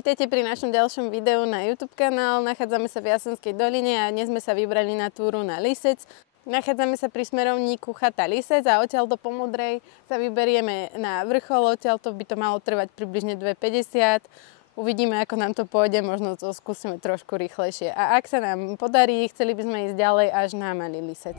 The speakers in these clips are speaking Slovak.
Vítajte pri našom ďalšom videu na YouTube kanál. Nachádzame sa v Jasenskej doline a dnes sme sa vybrali na túru na Lisec. Nachádzame sa pri smerovníku chata Lisec a odtiaľto po Modrej sa vyberieme na vrchol. Odtiaľto by to malo trvať približne 2,50. Uvidíme, ako nám to pôjde, možno to skúsime trošku rýchlejšie. A ak sa nám podarí, chceli by sme ísť ďalej až na Malý Lisec.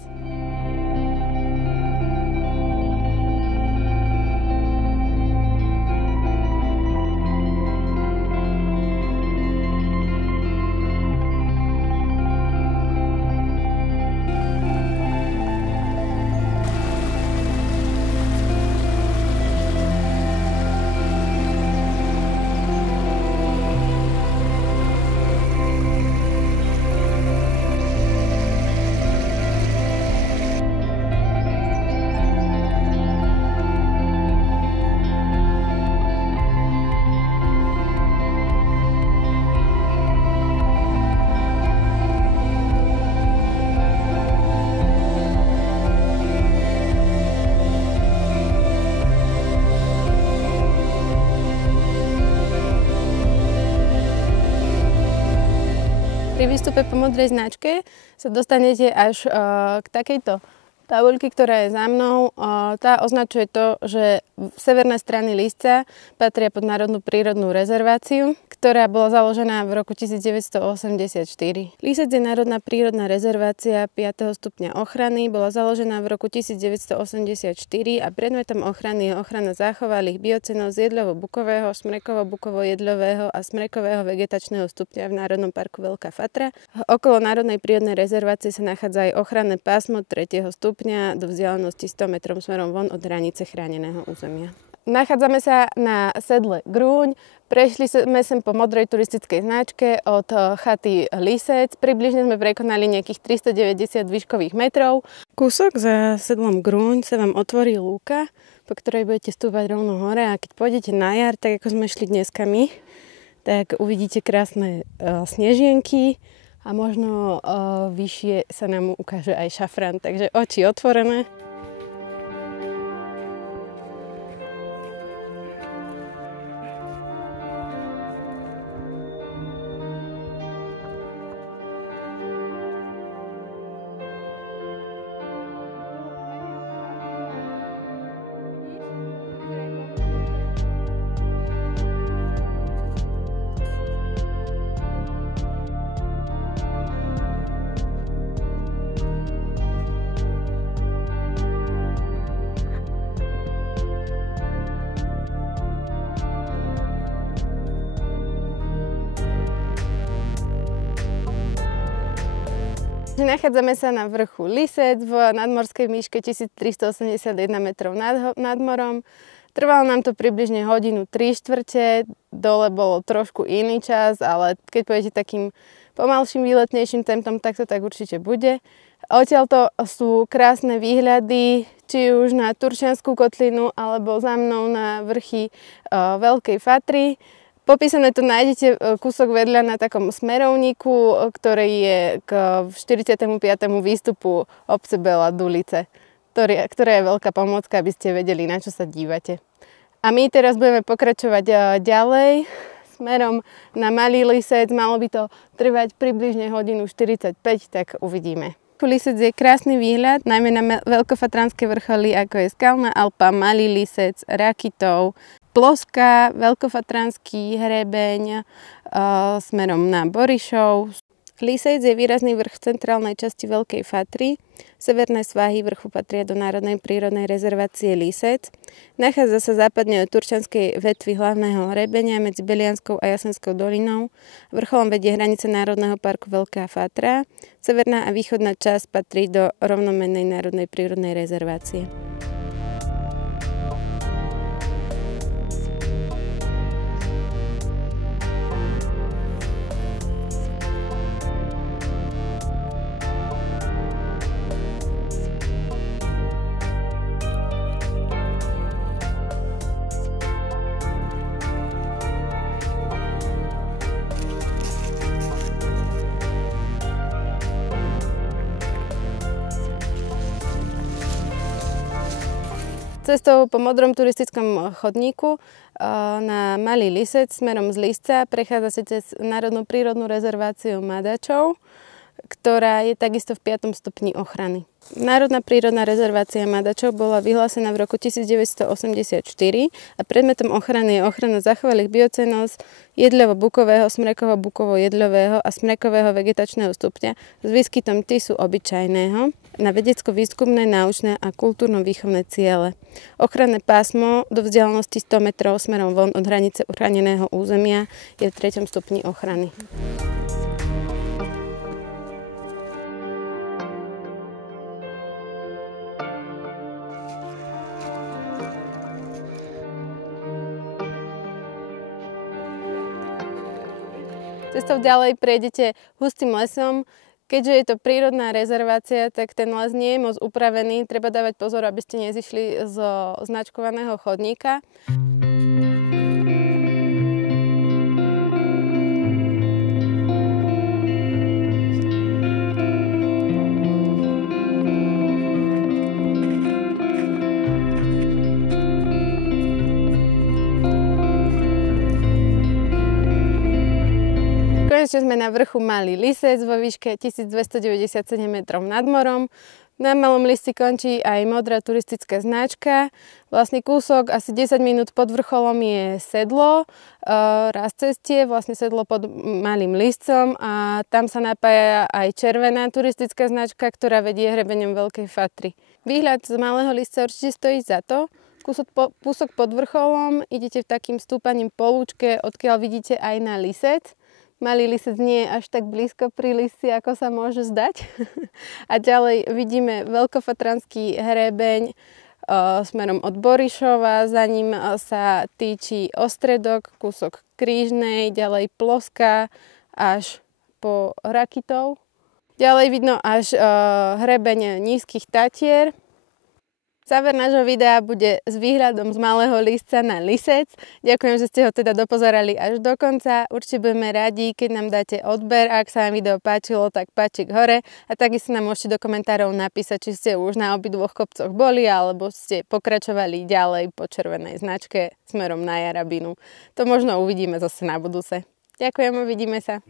Pri výstupe po Modrej značke sa dostanete až k takejto tabuľke, ktorá je za mnou. Tá označuje to, že severné strany Lisca patria pod Národnú prírodnú rezerváciu, ktorá bola založená v roku 1984. Lisec je národná prírodná rezervácia 5. stupňa ochrany, bola založená v roku 1984 a predmetom ochrany je ochrana zachovalých biocenov z jedľovo-bukového, smrekovo-bukovo-jedľového a smrekového vegetačného stupňa v Národnom parku Veľká Fatra. Okolo Národnej prírodnej rezervácie sa nachádza aj ochranné pásmo 3. stupňa do vzdialenosti 100 metrov smerom von od hranice chráneného územia. Nachádzame sa na sedle Grúň. Prešli sme sem po Modrej turistickej značke od chaty Lisec. Približne sme prekonali nejakých 390 výškových metrov. Kúsok za sedlom Grúň sa vám otvorí lúka, po ktorej budete stúpať rovno hore, a keď pôjdete na jar, tak ako sme šli dneska my, tak uvidíte krásne snežienky a možno vyššie sa nám ukáže aj šafrán, takže oči otvorené. Nachádzame sa na vrchu Lisec v nadmorskej výške 1381 metrov nad morom. Trvalo nám to približne hodinu 3/4, dole bolo trošku iný čas, ale keď pôjdete takým pomalším, výletnejším tempom, tak to tak určite bude. Odtiaľto sú krásne výhľady, či už na Turčiansku kotlinu, alebo za mnou na vrchy Veľkej Fatry. Popísané to nájdete kúsok vedľa na takom smerovníku, ktorý je k 45. výstupu obce Bela Dulice, ktorá je veľká pomôcka, aby ste vedeli, na čo sa dívate. A my teraz budeme pokračovať ďalej smerom na Malý Lisec. Malo by to trvať približne hodinu 45, tak uvidíme. Lisec je krásny výhľad, najmä na veľkofatranské vrcholy, ako je Skalná Alpa, Malý Lisec, Rakitov, Ploska, Veľkofatranský hrebeň smerom na Borišov. Lisec je výrazný vrch v centrálnej časti Veľkej Fatry. Severné svahy vrchu patria do Národnej prírodnej rezervácie Lisec. Nachádza sa západne od Turčianskej vetvy hlavného hrebenia medzi Belianskou a Jasenskou dolinou. Vrcholom vedie hranice Národného parku Veľká Fatra. Severná a východná časť patrí do rovnomennej Národnej prírodnej rezervácie. Cestou po modrom turistickom chodníku na Malý Lisec smerom z Lisca prechádzate cez Národnú prírodnú rezerváciu Madačov, ktorá je takisto v 5. stupni ochrany. Národná prírodná rezervácia Madačov bola vyhlásená v roku 1984 a predmetom ochrany je ochrana zachovalých biocénóz jedľovo-bukového, smrekovo-bukovo-jedľového a smrekového vegetačného stupňa s výskytom tisu obyčajného na vedecko-výskumné, naučné a kultúrno-výchovné ciele. Ochranné pásmo do vzdialenosti 100 metrov smerom von od hranice chráneného územia je v 3. stupni ochrany. Cestou ďalej prejdete hustým lesom. Keďže je to prírodná rezervácia, tak ten les nie je moc upravený. Treba dávať pozor, aby ste nezišli zo značkovaného chodníka. Konečne sme na vrchu Malý Lisec vo výške 1297 metrov nad morom. Na Malom Lisci končí aj modrá turistická značka. Vlastne kúsok, asi 10 minút pod vrcholom je sedlo, raz cestie, vlastne sedlo pod Malým Liscom a tam sa napája aj červená turistická značka, ktorá vedie hrebeňom Veľkej Fatry. Výhľad z Malého Lisca určite stojí za to. Kúsok pod vrcholom, idete v takým stúpaním po lúčke, odkiaľ vidíte aj na Lisec. Malý Lisec nie je až tak blízko pri Lisci, ako sa môže zdať. A ďalej vidíme veľkofatranský hrebeň smerom od Borišova, za ním sa týči Ostredok, kúsok Krížnej, ďalej Ploská až po Rakitov. Ďalej vidno až hrebeň Nízkych Tatier. Záver nášho videa bude s výhľadom z Malého Lisca na Lisec. Ďakujem, že ste ho teda dopozerali až do konca. Určite budeme radi, keď nám dáte odber. Ak sa vám video páčilo, tak páčik hore. A takisto nám môžete do komentárov napísať, či ste už na obidvoch kopcoch boli, alebo ste pokračovali ďalej po červenej značke smerom na Jarabinu. To možno uvidíme zase na budúce. Ďakujem a vidíme sa.